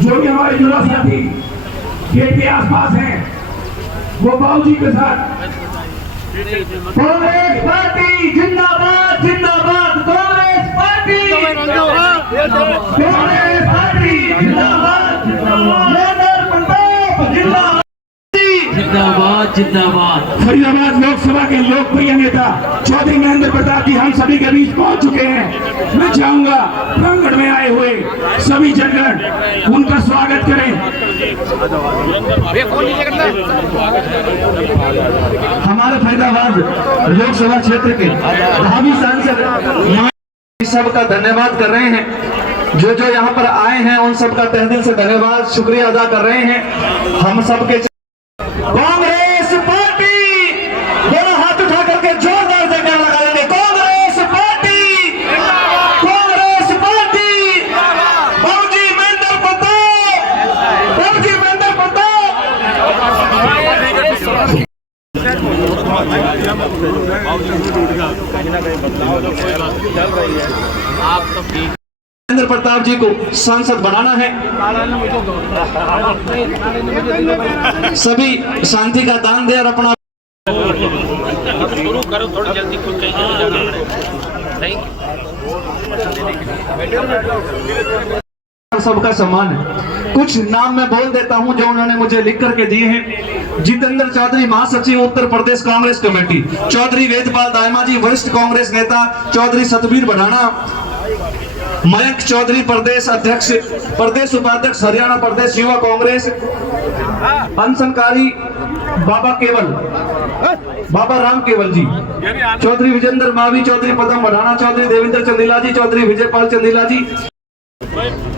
जो भी हमारे युवा साथी गेट के आसपास हैं, वो बाबूजी के साथ कांग्रेस पार्टी जिंदाबाद जिंदाबाद, कांग्रेस पार्टी जिंदाबाद, कांग्रेस पार्टी जिंदाबाद जिंदाबाद, नरेंद्र प्रताप जिंदाबाद जिंदाबाद जिंदाबाद। फरीदाबाद लोकसभा के लोकप्रिय नेता चौधरी महेंद्र प्रताप जी हम सभी के बीच पहुंच चुके हैं। मैं चाहूंगा प्रांगण में आए हुए सभी जनगण उनका स्वागत करें। हमारे फरीदाबाद लोकसभा क्षेत्र के भावी सांसद सबका धन्यवाद कर रहे हैं। जो जो यहाँ पर आए हैं उन सबका तहे दिल से धन्यवाद शुक्रिया अदा कर रहे हैं। हम सबके कांग्रेस पार्टी दोनों हाथ उठा करके जोरदार जयकार लगा देंगे। कांग्रेस पार्टी, कांग्रेस पार्टी, बाबूजी महेंद्र प्रताप, बाबूजी महेंद्र प्रताप। महेंद्र प्रताप जी को सांसद बनाना है। सभी शांति का दान दे और अपना शुरू करो थोड़ी जल्दी, कुछ सबका सम्मान है। कुछ नाम मैं बोल देता हूं जो उन्होंने मुझे लिख करके दिए हैं। जितेंद्र चौधरी महासचिव उत्तर प्रदेश कांग्रेस कमेटी, चौधरी वेदपाल दायमा जी वरिष्ठ कांग्रेस नेता, चौधरी सतबीर बढ़ाना, मयंक चौधरी प्रदेश अध्यक्ष, प्रदेश उपाध्यक्ष हरियाणा प्रदेश युवा कांग्रेस, अनशनकारी बाबा केवल, बाबा राम केवल जी, चौधरी विजेंद्र मावी, चौधरी पदम बढ़ाना, चौधरी देवेंद्र चंदीला जी, चौधरी विजयपाल चंदीला जी।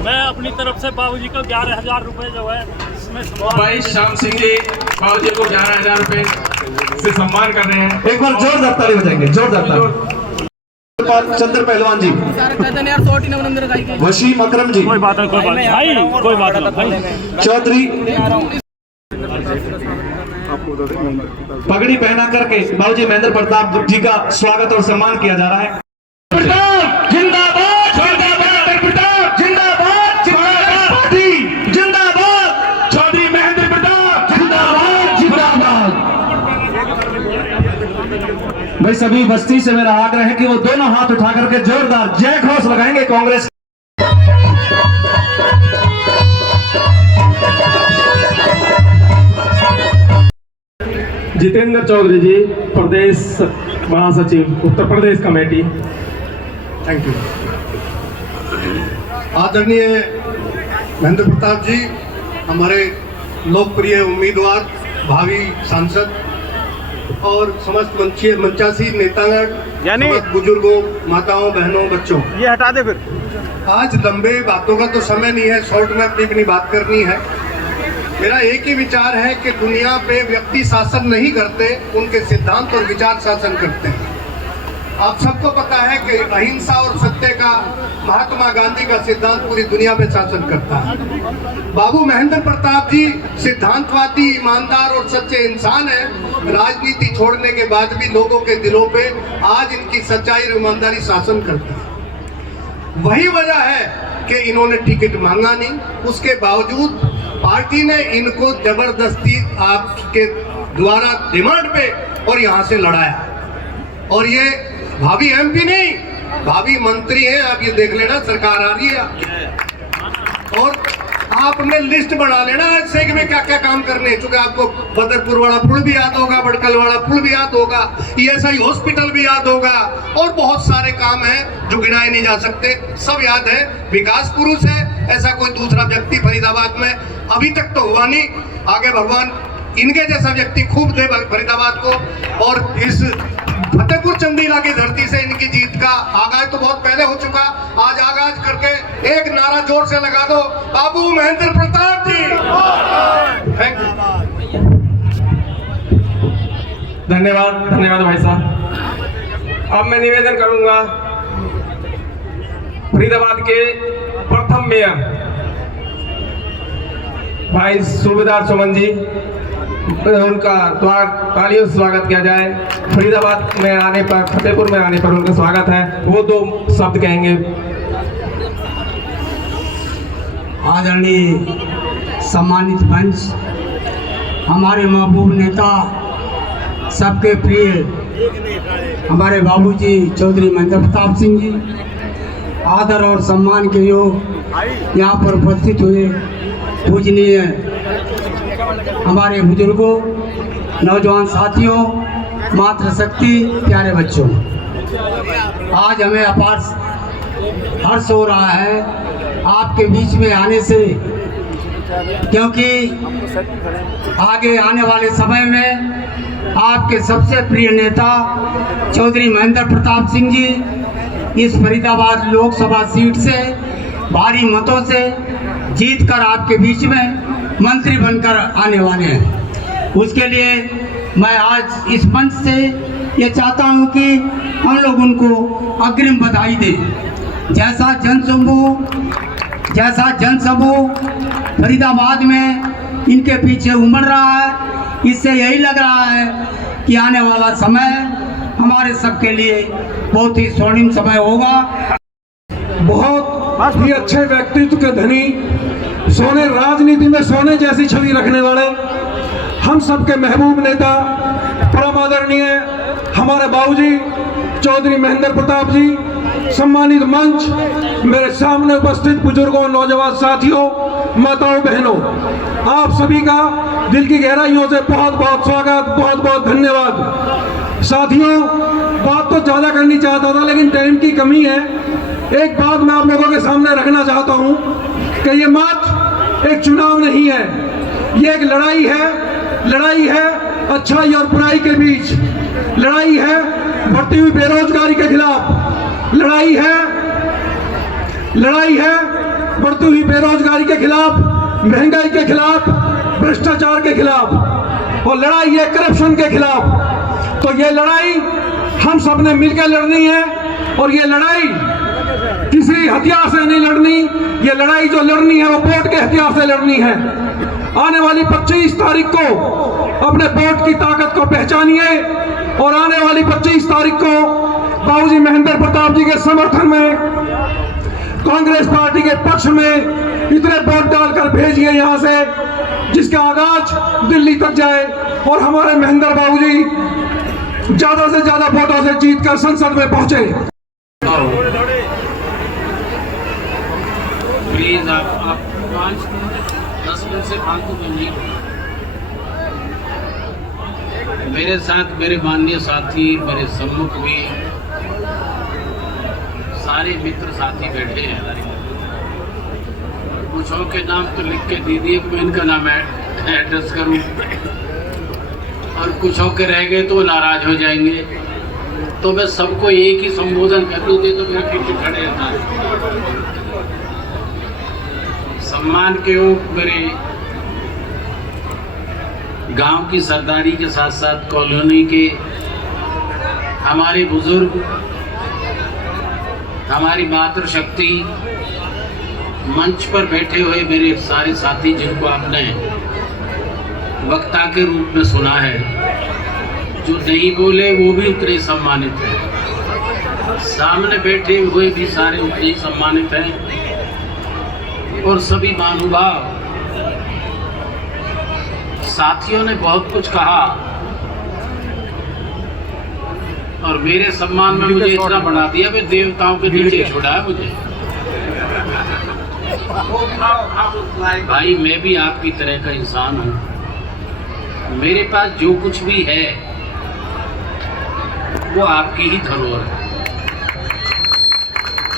मैं अपनी तरफ से बाबूजी को 11,000 रुपए जो है इसमें भाई श्याम सिंह जी बाबूजी को 11,000 रुपए से सम्मान कर रहे हैं। एक बार जोरदार ताली बजाएंगे, जोरदार ताली। चंद्र पहलवान जी, वसीम अकरम जी, कोई बात नहीं भाई, कोई बात नहीं। चौधरी पगड़ी पहना करके बाबूजी महेंद्र प्रताप जी का स्वागत और सम्मान किया जा रहा है। जिंदाबाद जिंदाबाद प्रताप, जिंदाबाद जिंदाबाद पार्टी, जिंदाबाद चौधरी महेंद्र प्रताप, जिंदाबाद जिंदाबाद। भाई सभी बस्ती से मेरा आग्रह है कि वो दोनों हाथ उठा करके जोरदार जय घोष लगाएंगे कांग्रेस। जितेंद्र चौधरी जी प्रदेश महासचिव Uttar Pradesh committee. Thank you. आदरणीय महेंद्र प्रताप जी हमारे लोकप्रिय उम्मीदवार, भावी सांसद और समस्त मंचासी नेतागण, समस्त बुजुर्गों, माताओं, बहनों, बच्चों, ये हटा दे फिर। आज लंबे बातों का तो समय नहीं है, शॉर्ट में अपनी बात करनी है। मेरा एक ही विचार है कि दुनिया पे व्यक्ति शासन नहीं करते, उनके सिद्धांत और विचार शासन करते हैं। आप सबको पता है कि अहिंसा और सत्य का महात्मा गांधी का सिद्धांत पूरी दुनिया में शासन करता है। बाबू महेंद्र प्रताप जी सिद्धांतवादी, ईमानदार और सच्चे इंसान हैं। राजनीति छोड़ने के बाद भी लोगों के दिलों पे आज इनकी सच्चाई और ईमानदारी शासन करती है। वही वजह है कि इन्होंने टिकट मांगा नहीं, उसके बावजूद पार्टी ने इनको जबरदस्ती आपके द्वारा डिमांड पे और यहाँ से लड़ाया। और ये भावी एमपी नहीं, भावी मंत्री हैं। आप ये देख लेना, सरकार आ रही है आपकी, और आपने लिस्ट बना लेना ऐसे कि में क्या क्या काम करने। चूंकि आपको बदरपुर वाला पुल भी याद होगा, बड़कल वाला पुल भी याद होगा, ईएसआई हॉस्पिटल भी याद होगा, और बहुत सारे काम हैं जो गिनाए नहीं जा सकते, सब याद है। विकास पुरुष है, ऐसा कोई दूसरा व्यक्ति फरीदाबाद में अभी तक तो हुआ नहीं। आगे भगवान इनके जैसा व्यक्ति खूब दे फरीदाबाद को। और इस फतेहपुर चंदीला की धरती से इनकी जीत का आगाज तो बहुत पहले हो चुका, आज आगाज करके एक नारा जोर से लगा दो, बाबू महेंद्र प्रताप जी। Thank you. धन्यवाद, धन्यवाद भाई साहब। अब मैं निवेदन करूंगा फरीदाबाद के प्रथम मेयर भाई सूबेदार सुमन जी, उनका तालियों से स्वागत किया जाए। फरीदाबाद में आने पर, फतेहपुर में आने पर उनका स्वागत है। वो दो शब्द कहेंगे। आदरणीय सम्मानित मंच, हमारे महबूब नेता, सबके प्रिय हमारे बाबूजी चौधरी महेंद्र प्रताप सिंह जी, आदर और सम्मान के योग यहाँ पर उपस्थित हुए पूजनीय हमारे बुजुर्गों, नौजवान साथियों, मातृशक्ति, प्यारे बच्चों, आज हमें अपार हर्ष हो रहा है आपके बीच में आने से, क्योंकि आगे आने वाले समय में आपके सबसे प्रिय नेता चौधरी महेंद्र प्रताप सिंह जी इस फरीदाबाद लोकसभा सीट से भारी मतों से जीतकर आपके बीच में मंत्री बनकर आने वाले हैं। उसके लिए मैं आज इस मंच से ये चाहता हूँ कि हम लोग उनको अग्रिम बधाई दें। जैसा जनसमूह फरीदाबाद में इनके पीछे उमड़ रहा है, इससे यही लग रहा है कि आने वाला समय हमारे सबके लिए बहुत ही स्वर्णिम समय होगा। बहुत ही अच्छे व्यक्तित्व के धनी, सोने राजनीति में सोने जैसी छवि रखने वाले, हम सबके महबूब नेता, परम आदरणीय हमारे बाबूजी चौधरी महेंद्र प्रताप जी, सम्मानित मंच, मेरे सामने उपस्थित बुजुर्गों, नौजवान साथियों, माताओं, बहनों, आप सभी का दिल की गहराइयों से बहुत बहुत स्वागत, बहुत बहुत धन्यवाद। साथियों, बात तो ज़्यादा करनी चाहता था लेकिन टाइम की कमी है। एक बात मैं आप लोगों के सामने रखना चाहता हूँ कि ये मत एक चुनाव नहीं है, ये एक लड़ाई है। लड़ाई है अच्छाई और बुराई के बीच, लड़ाई है बढ़ती हुई बेरोजगारी के खिलाफ, लड़ाई है बढ़ती हुई बेरोजगारी के खिलाफ, महंगाई के खिलाफ, भ्रष्टाचार के खिलाफ, और लड़ाई है करप्शन के खिलाफ। तो ये लड़ाई हम सब ने मिलकर लड़नी है, और ये लड़ाई किसी हथियार से नहीं लड़नी। ये लड़ाई जो लड़नी है वो वोट के हथियार से लड़नी है। आने वाली 25 तारीख को अपने वोट की ताकत को पहचानिए, और आने वाली 25 तारीख को बाबूजी महेंद्र प्रताप जी के समर्थन में, कांग्रेस पार्टी के पक्ष में इतने वोट डालकर भेजिए यहाँ से, जिसका आगाज दिल्ली तक जाए और हमारे महेंद्र बाबूजी ज्यादा से ज्यादा वोटों से जीतकर संसद में पहुंचे। प्लीज आप 5-10 मिनट से फालतू में नहीं। मेरे साथ मेरे माननीय साथी, मेरे सम्मुख भी सारे मित्र साथी बैठे हैं। कुछों के नाम तो लिख के दे दिए कि मैं इनका नाम एड्रेस करूं, और कुछों के रह गए तो नाराज हो जाएंगे, तो मैं सबको एक ही संबोधन कर दूंगी तो मेरे पीछे खड़े रहना है। सम्मान के योग मेरे गांव की सरदारी के साथ साथ कॉलोनी के हमारे बुजुर्ग, हमारी मातृशक्ति, मंच पर बैठे हुए मेरे सारे साथी जिनको आपने वक्ता के रूप में सुना है, जो नहीं बोले वो भी उतने सम्मानित हैं, सामने बैठे हुए भी सारे उतने ही सम्मानित हैं, और सभी महानुभाव साथियों ने बहुत कुछ कहा, और मेरे सम्मान में मुझे इतना बढ़ा दिया, मैं देवताओं के नीचे छोड़ा है मुझे। भाई मैं भी आपकी तरह का इंसान हूँ, मेरे पास जो कुछ भी है वो आपकी ही धरोहर है।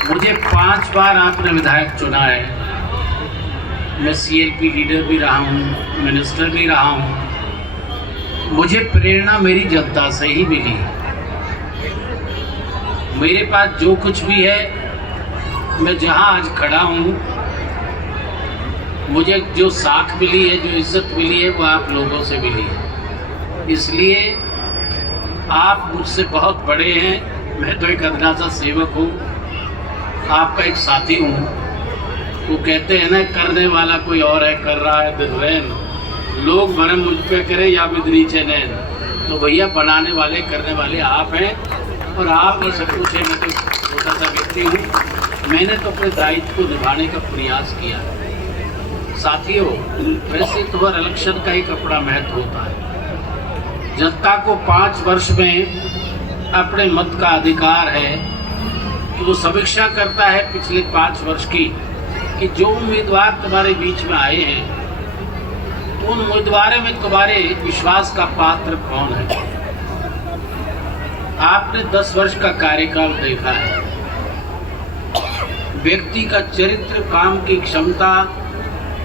मुझे 5 बार आपने विधायक चुना है, मैं CLP लीडर भी रहा हूँ, मिनिस्टर भी रहा हूँ। मुझे प्रेरणा मेरी जनता से ही मिली। मेरे पास जो कुछ भी है, मैं जहाँ आज खड़ा हूँ, मुझे जो साख मिली है, जो इज्जत मिली है, वो आप लोगों से मिली है। इसलिए आप मुझसे बहुत बड़े हैं, मैं तो एक अधना सा सेवक हूँ, आपका एक साथी हूँ। वो कहते हैं ना, करने वाला कोई और है, कर रहा है दिलरैन, लोग भरे मुझ पे करे या बिदरी चैनैन। तो भैया बनाने वाले, करने वाले आप हैं, और आप ही सब कुछ है। मैं तो छोटा सा व्यक्ति हूँ, मैंने तो अपने दायित्व को निभाने का प्रयास किया। साथियों, वैसे तो हर इलेक्शन का ही अपना महत्व होता है। जनता को 5 वर्ष में अपने मत का अधिकार है कि वो समीक्षा करता है पिछले 5 वर्ष की, कि जो उम्मीदवार तुम्हारे बीच में आए हैं उन उम्मीदवारों में तुम्हारे विश्वास का पात्र कौन है। आपने 10 वर्ष का कार्यकाल देखा है। व्यक्ति का चरित्र, काम की क्षमता,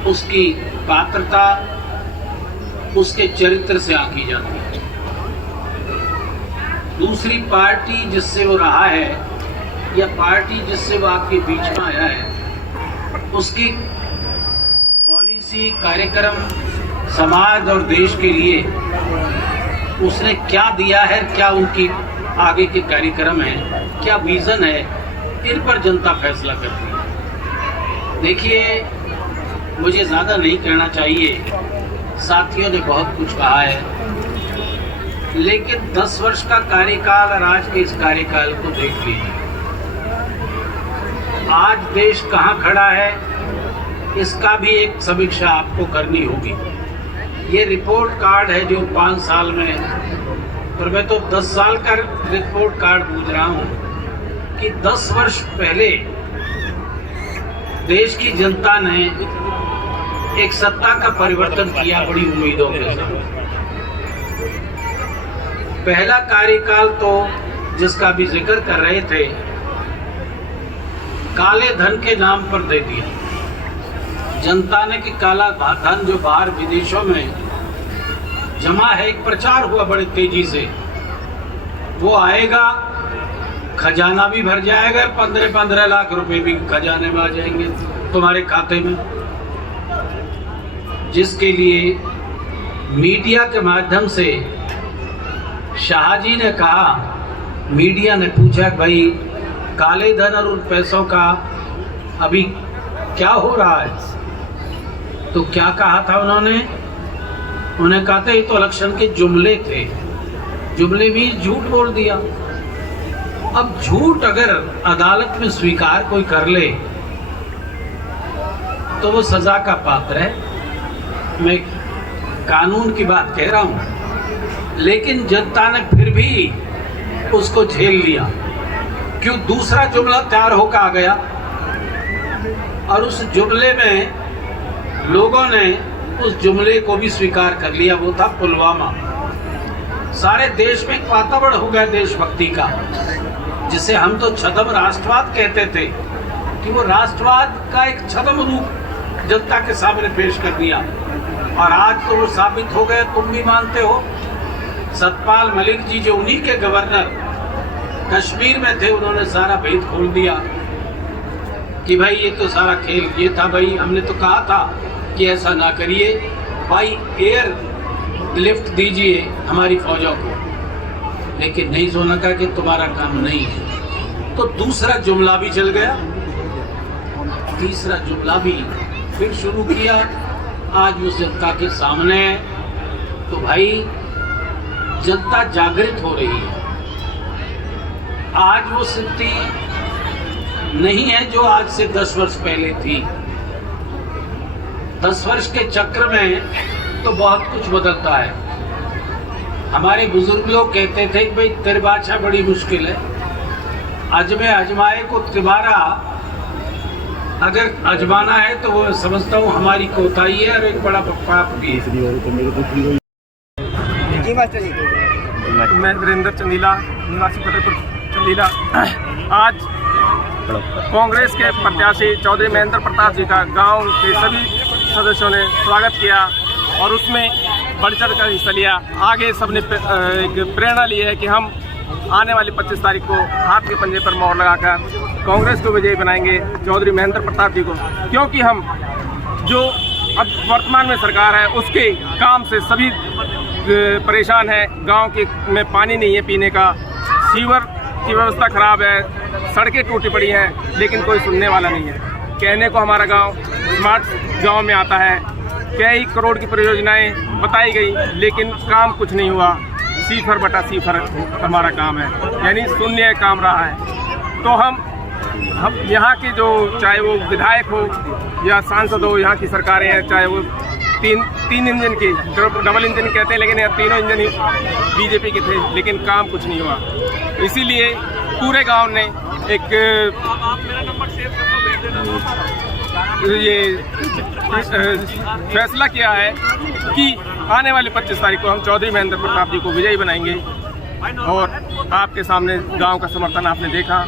उसकी पात्रता उसके चरित्र से आंकी जाती है। दूसरी पार्टी जिससे वो रहा है या पार्टी जिससे वो आपके बीच में आया है, उसकी पॉलिसी, कार्यक्रम समाज और देश के लिए उसने क्या दिया है, क्या उनकी आगे के कार्यक्रम है, क्या विजन है, इन पर जनता फैसला करती है। देखिए, मुझे ज़्यादा नहीं कहना चाहिए, साथियों ने बहुत कुछ कहा है, लेकिन 10 वर्ष का कार्यकाल और आज के इस कार्यकाल को देख लीजिए। आज देश कहाँ खड़ा है, इसका भी एक समीक्षा आपको करनी होगी। ये रिपोर्ट कार्ड है जो 5 साल में, पर मैं तो 10 साल का रिपोर्ट कार्ड पूछ रहा हूँ कि 10 वर्ष पहले देश की जनता ने एक सत्ता का परिवर्तन किया बड़ी उम्मीदों के साथ। पहला कार्यकाल तो जिसका भी जिक्र कर रहे थे, काले धन के नाम पर दे दिया जनता ने कि काला धन जो बाहर विदेशों में जमा है, एक प्रचार हुआ बड़े तेजी से, वो आएगा, खजाना भी भर जाएगा, 15-15 लाख रुपए भी खजाने में आ जाएंगे तुम्हारे खाते में। जिसके लिए मीडिया के माध्यम से शाह जी ने कहा, मीडिया ने पूछा भाई काले धन और उन पैसों का अभी क्या हो रहा है, तो क्या कहा था उन्होंने कहा था ये तो इलेक्शन के जुमले थे, जुमले भी झूठ बोल दिया। अब झूठ अगर अदालत में स्वीकार कोई कर ले तो वो सजा का पात्र है। मैं कानून की बात कह रहा हूं, लेकिन जनता ने फिर भी उसको झेल लिया। क्यों? दूसरा जुमला तैयार होकर आ गया और उस जुमले में लोगों ने उस जुमले को भी स्वीकार कर लिया, वो था पुलवामा। सारे देश में एक वातावरण हो गया देशभक्ति का, जिसे हम तो छद्म राष्ट्रवाद कहते थे, कि वो राष्ट्रवाद का एक छद्म रूप जनता के सामने पेश कर दिया। और आज तो वो साबित हो गए, तुम भी मानते हो। सतपाल मलिक जी जो उन्हीं के गवर्नर कश्मीर में थे, उन्होंने सारा भेद खोल दिया कि भाई ये तो सारा खेल ये था, भाई हमने तो कहा था कि ऐसा ना करिए, भाई एयर लिफ्ट दीजिए हमारी फौजों को, लेकिन नहीं सोना का कि तुम्हारा काम नहीं है। तो दूसरा जुमला भी चल गया, तीसरा जुमला भी फिर शुरू किया। आज वो जनता के सामने है, तो भाई जनता जागृत हो रही है। आज वो स्थिति नहीं है जो आज से 10 वर्ष पहले थी। 10 वर्ष के चक्र में तो बहुत कुछ बदलता है। हमारे बुजुर्ग लोग कहते थे कि भाई तिरबाछा बड़ी मुश्किल है, अजमे अजमाए को तिबारा अगर अजमाना है तो वो समझता हूँ हमारी कोताही है और एक बड़ा पाप भी है। मैं वीरेंद्र चंदीला, निवासी फतेहपुर चंदीला। आज कांग्रेस के प्रत्याशी चौधरी महेंद्र प्रताप जी का गांव के सभी सदस्यों ने स्वागत किया और उसमें बढ़ चढ़ कर हिस्सा लिया। आगे सबने एक प्रेरणा ली है कि हम आने वाली 25 तारीख को हाथ के पंजे पर मोहर लगाकर कांग्रेस को विजयी बनाएंगे, चौधरी महेंद्र प्रताप जी को, क्योंकि हम जो अब वर्तमान में सरकार है उसके काम से सभी परेशान है। गांव के में पानी नहीं है पीने का, सीवर की व्यवस्था खराब है, सड़कें टूटी पड़ी हैं, लेकिन कोई सुनने वाला नहीं है। कहने को हमारा गांव स्मार्ट गांव में आता है, कई करोड़ की परियोजनाएं बताई गई, लेकिन काम कुछ नहीं हुआ। सिफर बटा सिफर हमारा काम है, यानी शून्य काम रहा है। तो हम हम यहाँ की जो चाहे वो विधायक हो या सांसद हो, यहाँ की सरकारें हैं, चाहे वो तीन इंजन की डबल इंजन कहते हैं, लेकिन यहाँ तीनों इंजन ही बीजेपी के थे, लेकिन काम कुछ नहीं हुआ। इसीलिए पूरे गांव ने एक ये फैसला किया है कि आने वाली 25 तारीख को हम चौधरी महेंद्र प्रताप जी को विजयी बनाएंगे। और आपके सामने गांव का समर्थन आपने देखा,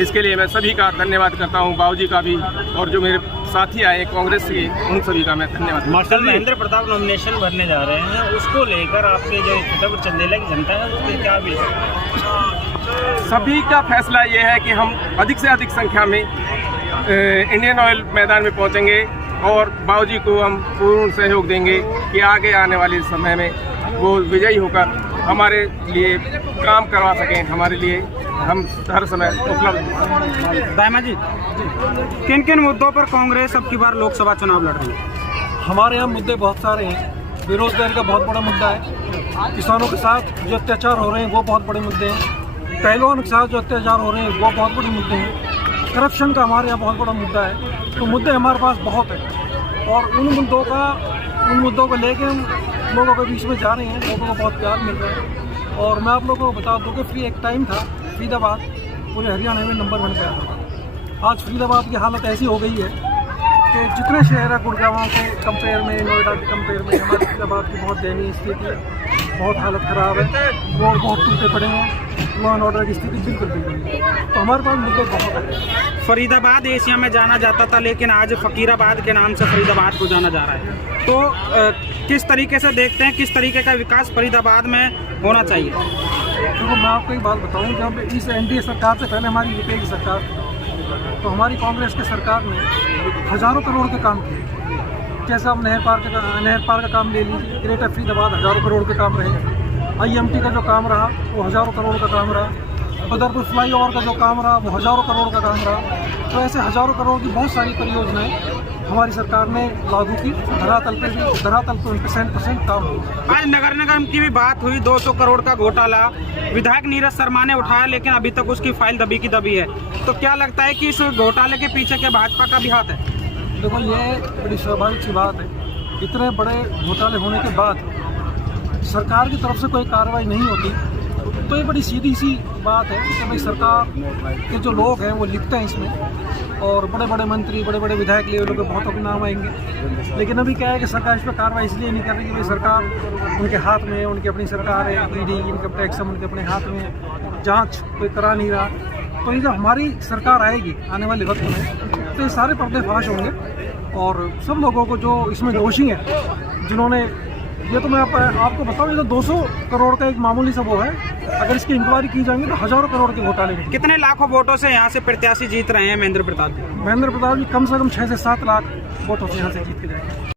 इसके लिए मैं सभी का धन्यवाद करता हूं, बाबूजी का भी, और जो मेरे साथी आए कांग्रेस के, उन सभी का मैं धन्यवाद। मार्शल महेंद्र प्रताप नॉमिनेशन भरने जा रहे हैं, उसको लेकर आपके जो छतरपुर चंदेला की जनता है उसके क्या भी सभी का फैसला ये है कि हम अधिक से अधिक संख्या में इंडियन ऑयल मैदान में पहुंचेंगे और बाबूजी को हम पूर्ण सहयोग देंगे कि आगे आने वाले समय में वो विजयी होकर हमारे लिए काम करवा सकें, हमारे लिए हम हर समय उपलब्ध। दायमा जी, किन किन मुद्दों पर कांग्रेस अब की बार लोकसभा चुनाव लड़ रही है? हमारे यहाँ मुद्दे बहुत सारे हैं। बेरोजगारी का बहुत बड़ा मुद्दा है, किसानों के साथ जो अत्याचार हो रहे हैं वो बहुत बड़े मुद्दे हैं, पहलवान के साथ जो अत्याचार हो रहे हैं वो बहुत बड़े मुद्दे हैं, करप्शन का हमारे यहाँ बहुत बड़ा मुद्दा है। तो मुद्दे हमारे पास बहुत हैं और उन मुद्दों को लेके हम लोगों के बीच में जा रहे हैं, लोगों को बहुत प्यार मिल रहा है। और मैं आप लोगों को बता दूं कि एक टाइम था फरीदाबाद पूरे हरियाणा में नंबर 1 पे आता था। आज फरीदाबाद की हालत ऐसी हो गई है कि जितने शहर है गुड़गांव के कंपेयर में, नोएडा के कंपेयर में, हमारे फरीदाबाद की बहुत दयनीय स्थिति है, बहुत हालत ख़राब है, रोड बहुत टूटे पड़े हैं, लॉ एंड ऑर्डर की स्थिति बिल्कुल नहीं है। तो हमारे पास मुद्दे बहुत है। फरीदाबाद एशिया में जाना जाता था, लेकिन आज फ़कीराबाद के नाम से फरीदाबाद को जाना जा रहा है। तो किस तरीके से देखते हैं, किस तरीके का विकास फरीदाबाद में होना चाहिए? देखो, मैं आपको एक बात बताऊं, जब इस एनडीए सरकार से पहले हमारी यूपीए की सरकार, तो हमारी कांग्रेस की सरकार ने हज़ारों करोड़ के काम किए। जैसे आप नहर पार का काम ले लीजिए, ग्रेटर फरीदाबाद हज़ारों करोड़ के काम रहे। IMT का जो काम रहा वो हज़ारों करोड़ का काम रहा। बदरपुर फ्लाईओवर का जो काम रहा वो हज़ारों करोड़ का काम रहा। तो ऐसे हज़ारों करोड़ की बहुत सारी परियोजनाएं हमारी सरकार ने लागू की, धरातल पे 100% काम हुआ। आज नगर निगम की भी बात हुई, 200 करोड़ का घोटाला विधायक नीरज शर्मा ने उठाया, लेकिन अभी तक उसकी फाइल दबी की दबी है। तो क्या लगता है कि इस घोटाले के पीछे क्या भाजपा का भी हाथ है? देखो, ये बड़ी स्वाभाविक सी बात है, इतने बड़े घोटाले होने के बाद सरकार की तरफ से कोई कार्रवाई नहीं होती, तो ये बड़ी सीधी सी बात है कि भाई सरकार के जो लोग हैं वो लिखते हैं इसमें, और बड़े बड़े मंत्री, बड़े बड़े विधायक लेवल के बहुतों के नाम आएंगे। लेकिन अभी क्या है कि सरकार इस पर कार्रवाई इसलिए नहीं कर रही कि भाई सरकार उनके हाथ में है, उनकी अपनी सरकार है, ED, इनकम टैक्स उनके अपने हाथ में है, जाँच कोई करा नहीं रहा। तो ये जब हमारी सरकार आएगी आने वाले वक्त में, तो ये सारे पर्देफाश होंगे और सब लोगों को जो इसमें दोषी हैं, जिन्होंने, ये तो मैं आपको बताऊं, ये तो 200 करोड़ का एक मामूली सा वो है, अगर इसकी इंक्वायरी की जाएंगी तो हज़ारों करोड़ के घोटाले। कितने लाखों वोटों से यहाँ से प्रत्याशी जीत रहे हैं महेंद्र प्रताप जी? महेंद्र प्रताप जी कम से कम 6 से 7 लाख वोटों से यहाँ से जीत के जाएंगे।